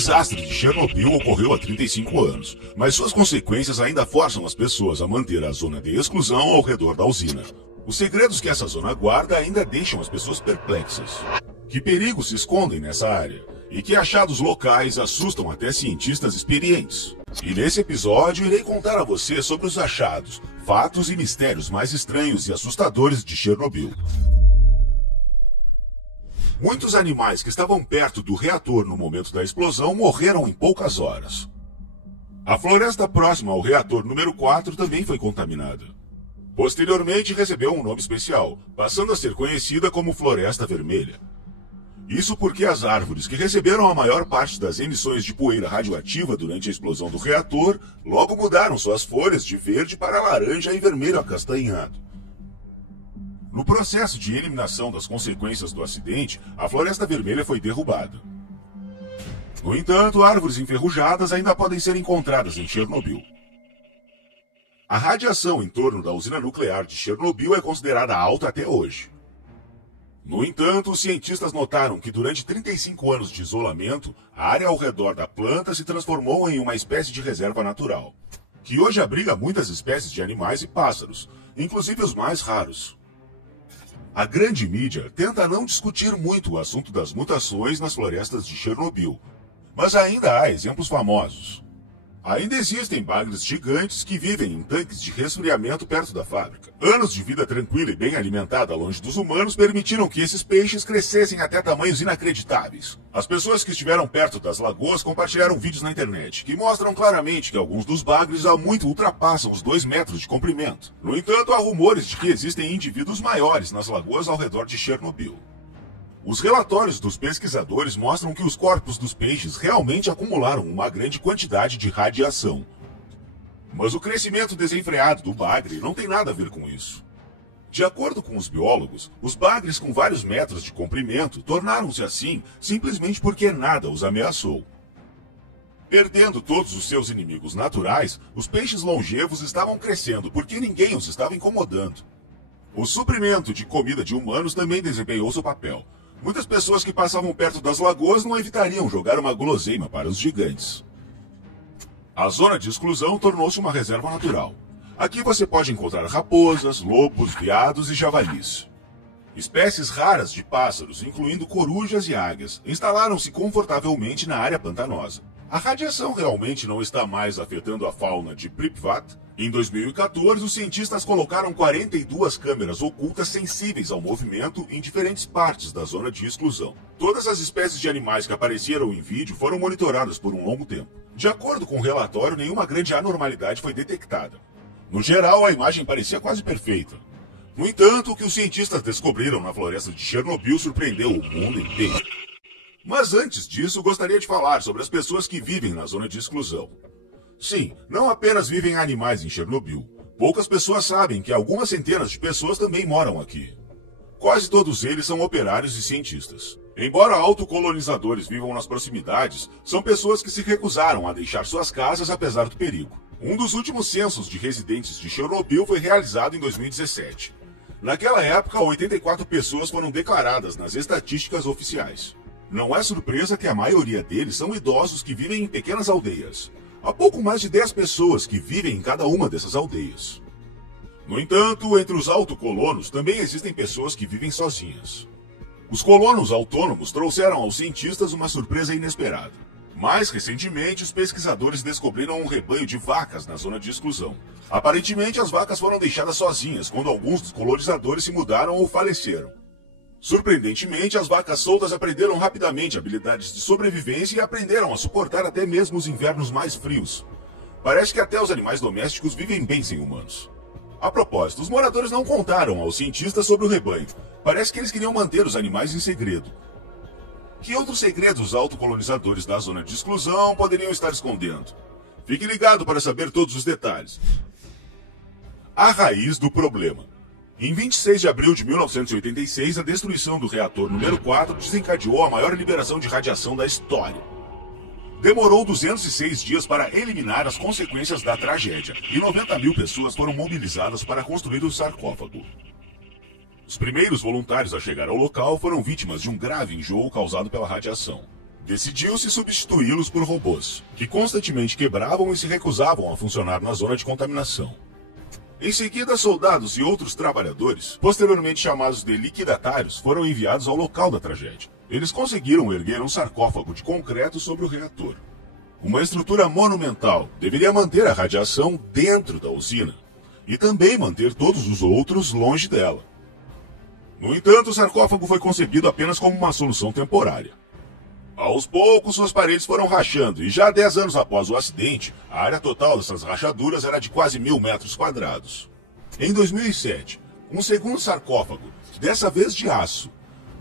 desastre de Chernobyl ocorreu há 35 anos, mas suas consequências ainda forçam as pessoas a manter a zona de exclusão ao redor da usina. Os segredos que essa zona guarda ainda deixam as pessoas perplexas. Que perigos se escondem nessa área? E que achados locais assustam até cientistas experientes? E nesse episódio irei contar a você sobre os achados, fatos e mistérios mais estranhos e assustadores de Chernobyl. Muitos animais que estavam perto do reator no momento da explosão morreram em poucas horas. A floresta próxima ao reator número 4 também foi contaminada. Posteriormente recebeu um nome especial, passando a ser conhecida como Floresta Vermelha. Isso porque as árvores que receberam a maior parte das emissões de poeira radioativa durante a explosão do reator logo mudaram suas folhas de verde para laranja e vermelho acastanhado. No processo de eliminação das consequências do acidente, a Floresta Vermelha foi derrubada. No entanto, árvores enferrujadas ainda podem ser encontradas em Chernobyl. A radiação em torno da usina nuclear de Chernobyl é considerada alta até hoje. No entanto, os cientistas notaram que durante 35 anos de isolamento, a área ao redor da planta se transformou em uma espécie de reserva natural, que hoje abriga muitas espécies de animais e pássaros, inclusive os mais raros. A grande mídia tenta não discutir muito o assunto das mutações nas florestas de Chernobyl, mas ainda há exemplos famosos. Ainda existem bagres gigantes que vivem em tanques de resfriamento perto da fábrica. Anos de vida tranquila e bem alimentada longe dos humanos permitiram que esses peixes crescessem até tamanhos inacreditáveis. As pessoas que estiveram perto das lagoas compartilharam vídeos na internet que mostram claramente que alguns dos bagres há muito ultrapassam os 2 metros de comprimento. No entanto, há rumores de que existem indivíduos maiores nas lagoas ao redor de Chernobyl. Os relatórios dos pesquisadores mostram que os corpos dos peixes realmente acumularam uma grande quantidade de radiação. Mas o crescimento desenfreado do bagre não tem nada a ver com isso. De acordo com os biólogos, os bagres com vários metros de comprimento tornaram-se assim simplesmente porque nada os ameaçou. Perdendo todos os seus inimigos naturais, os peixes longevos estavam crescendo porque ninguém os estava incomodando. O suprimento de comida de humanos também desempenhou seu papel. Muitas pessoas que passavam perto das lagoas não evitariam jogar uma guloseima para os gigantes. A zona de exclusão tornou-se uma reserva natural. Aqui você pode encontrar raposas, lobos, veados e javalis. Espécies raras de pássaros, incluindo corujas e águias, instalaram-se confortavelmente na área pantanosa. A radiação realmente não está mais afetando a fauna de Pripyat? Em 2014, os cientistas colocaram 42 câmeras ocultas sensíveis ao movimento em diferentes partes da zona de exclusão. Todas as espécies de animais que apareceram em vídeo foram monitoradas por um longo tempo. De acordo com o relatório, nenhuma grande anormalidade foi detectada. No geral, a imagem parecia quase perfeita. No entanto, o que os cientistas descobriram na floresta de Chernobyl surpreendeu o mundo inteiro. Mas antes disso, gostaria de falar sobre as pessoas que vivem na zona de exclusão. Sim, não apenas vivem animais em Chernobyl. Poucas pessoas sabem que algumas centenas de pessoas também moram aqui. Quase todos eles são operários e cientistas. Embora autocolonizadores vivam nas proximidades, são pessoas que se recusaram a deixar suas casas apesar do perigo. Um dos últimos censos de residentes de Chernobyl foi realizado em 2017. Naquela época, 84 pessoas foram declaradas nas estatísticas oficiais. Não é surpresa que a maioria deles são idosos que vivem em pequenas aldeias. Há pouco mais de 10 pessoas que vivem em cada uma dessas aldeias. No entanto, entre os autocolonos também existem pessoas que vivem sozinhas. Os colonos autônomos trouxeram aos cientistas uma surpresa inesperada. Mais recentemente, os pesquisadores descobriram um rebanho de vacas na zona de exclusão. Aparentemente, as vacas foram deixadas sozinhas quando alguns dos colonizadores se mudaram ou faleceram. Surpreendentemente, as vacas soltas aprenderam rapidamente habilidades de sobrevivência e aprenderam a suportar até mesmo os invernos mais frios. Parece que até os animais domésticos vivem bem sem humanos. A propósito, os moradores não contaram aos cientistas sobre o rebanho. Parece que eles queriam manter os animais em segredo. Que outros segredos os autocolonizadores da zona de exclusão poderiam estar escondendo? Fique ligado para saber todos os detalhes. A raiz do problema. Em 26 de abril de 1986, a destruição do reator número 4 desencadeou a maior liberação de radiação da história. Demorou 206 dias para eliminar as consequências da tragédia, e 90 mil pessoas foram mobilizadas para construir o sarcófago. Os primeiros voluntários a chegar ao local foram vítimas de um grave enjoo causado pela radiação. Decidiu-se substituí-los por robôs, que constantemente quebravam e se recusavam a funcionar na zona de contaminação. Em seguida, soldados e outros trabalhadores, posteriormente chamados de liquidatários, foram enviados ao local da tragédia. Eles conseguiram erguer um sarcófago de concreto sobre o reator. Uma estrutura monumental deveria manter a radiação dentro da usina e também manter todos os outros longe dela. No entanto, o sarcófago foi concebido apenas como uma solução temporária. Aos poucos, suas paredes foram rachando, e já 10 anos após o acidente, a área total dessas rachaduras era de quase 1.000 metros quadrados. Em 2007, um segundo sarcófago, dessa vez de aço,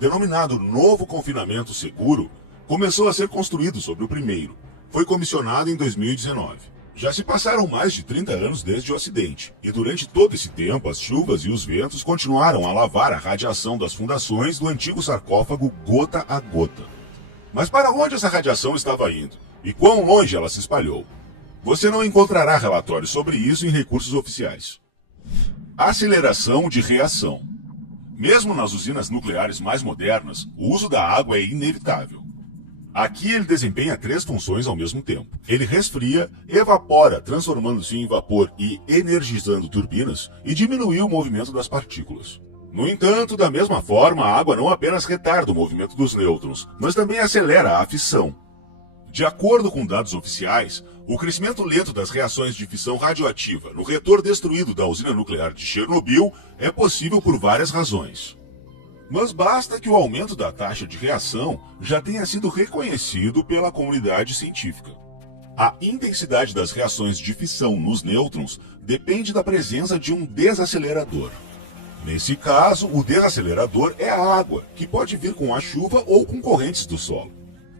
denominado Novo Confinamento Seguro, começou a ser construído sobre o primeiro. Foi comissionado em 2019. Já se passaram mais de 30 anos desde o acidente, e durante todo esse tempo, as chuvas e os ventos continuaram a lavar a radiação das fundações do antigo sarcófago gota a gota. Mas para onde essa radiação estava indo? E quão longe ela se espalhou? Você não encontrará relatórios sobre isso em recursos oficiais. Aceleração de reação. Mesmo nas usinas nucleares mais modernas, o uso da água é inevitável. Aqui ele desempenha 3 funções ao mesmo tempo. Ele resfria, evapora, transformando-se em vapor e energizando turbinas, e diminui o movimento das partículas. No entanto, da mesma forma, a água não apenas retarda o movimento dos nêutrons, mas também acelera a fissão. De acordo com dados oficiais, o crescimento lento das reações de fissão radioativa no reator destruído da usina nuclear de Chernobyl é possível por várias razões. Mas basta que o aumento da taxa de reação já tenha sido reconhecido pela comunidade científica. A intensidade das reações de fissão nos nêutrons depende da presença de um desacelerador. Nesse caso, o desacelerador é a água, que pode vir com a chuva ou com correntes do solo.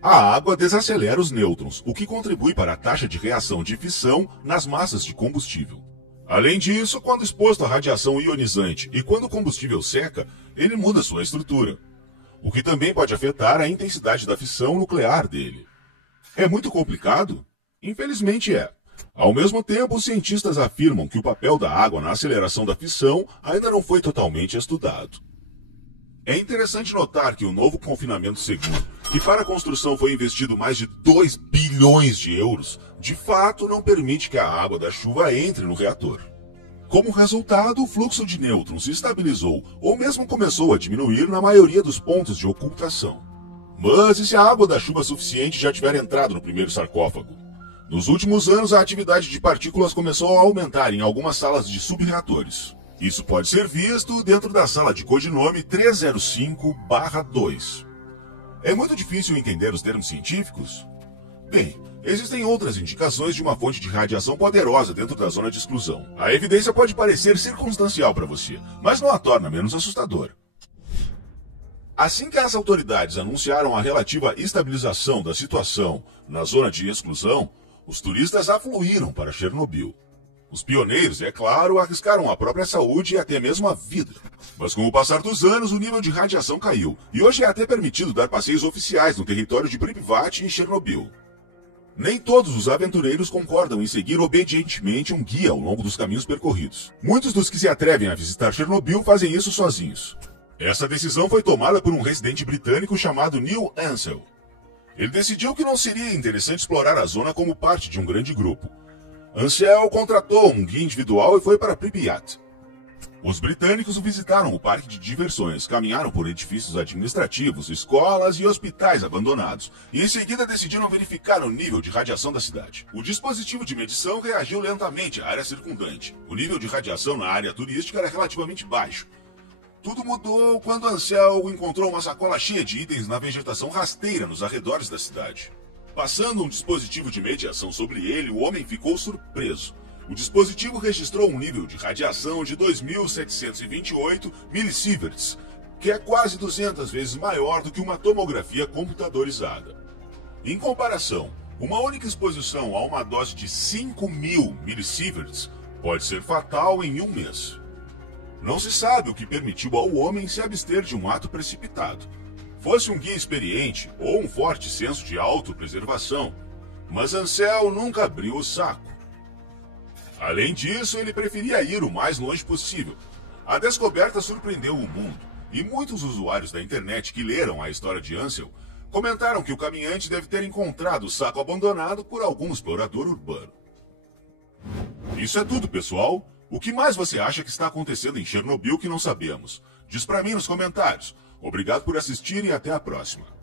A água desacelera os nêutrons, o que contribui para a taxa de reação de fissão nas massas de combustível. Além disso, quando exposto à radiação ionizante e quando o combustível seca, ele muda sua estrutura, o que também pode afetar a intensidade da fissão nuclear dele. É muito complicado? Infelizmente é. Ao mesmo tempo, os cientistas afirmam que o papel da água na aceleração da fissão ainda não foi totalmente estudado. É interessante notar que o novo confinamento seguro, que para a construção foi investido mais de 2 bilhões de euros, de fato não permite que a água da chuva entre no reator. Como resultado, o fluxo de nêutrons se estabilizou ou mesmo começou a diminuir na maioria dos pontos de ocultação. Mas e se a água da chuva suficiente já tiver entrado no primeiro sarcófago? Nos últimos anos, a atividade de partículas começou a aumentar em algumas salas de subreatores. Isso pode ser visto dentro da sala de codinome 305/2. É muito difícil entender os termos científicos? Bem, existem outras indicações de uma fonte de radiação poderosa dentro da zona de exclusão. A evidência pode parecer circunstancial para você, mas não a torna menos assustadora. Assim que as autoridades anunciaram a relativa estabilização da situação na zona de exclusão, os turistas afluíram para Chernobyl. Os pioneiros, é claro, arriscaram a própria saúde e até mesmo a vida. Mas com o passar dos anos, o nível de radiação caiu, e hoje é até permitido dar passeios oficiais no território de Pripyat e Chernobyl. Nem todos os aventureiros concordam em seguir obedientemente um guia ao longo dos caminhos percorridos. Muitos dos que se atrevem a visitar Chernobyl fazem isso sozinhos. Essa decisão foi tomada por um residente britânico chamado Neil Ansell. Ele decidiu que não seria interessante explorar a zona como parte de um grande grupo. Ansell contratou um guia individual e foi para Pripyat. Os britânicos visitaram o parque de diversões, caminharam por edifícios administrativos, escolas e hospitais abandonados, e em seguida decidiram verificar o nível de radiação da cidade. O dispositivo de medição reagiu lentamente à área circundante. O nível de radiação na área turística era relativamente baixo. Tudo mudou quando Ansell encontrou uma sacola cheia de itens na vegetação rasteira nos arredores da cidade. Passando um dispositivo de mediação sobre ele, o homem ficou surpreso. O dispositivo registrou um nível de radiação de 2.728 millisieverts, que é quase 200 vezes maior do que uma tomografia computadorizada. Em comparação, uma única exposição a uma dose de 5.000 millisieverts pode ser fatal em um mês. Não se sabe o que permitiu ao homem se abster de um ato precipitado. Fosse um guia experiente ou um forte senso de autopreservação, mas Ansell nunca abriu o saco. Além disso, ele preferia ir o mais longe possível. A descoberta surpreendeu o mundo, e muitos usuários da internet que leram a história de Ansell Comentaram que o caminhante deve ter encontrado o saco abandonado por algum explorador urbano. Isso é tudo, pessoal. O que mais você acha que está acontecendo em Chernobyl que não sabemos? Diz pra mim nos comentários. Obrigado por assistir e até a próxima.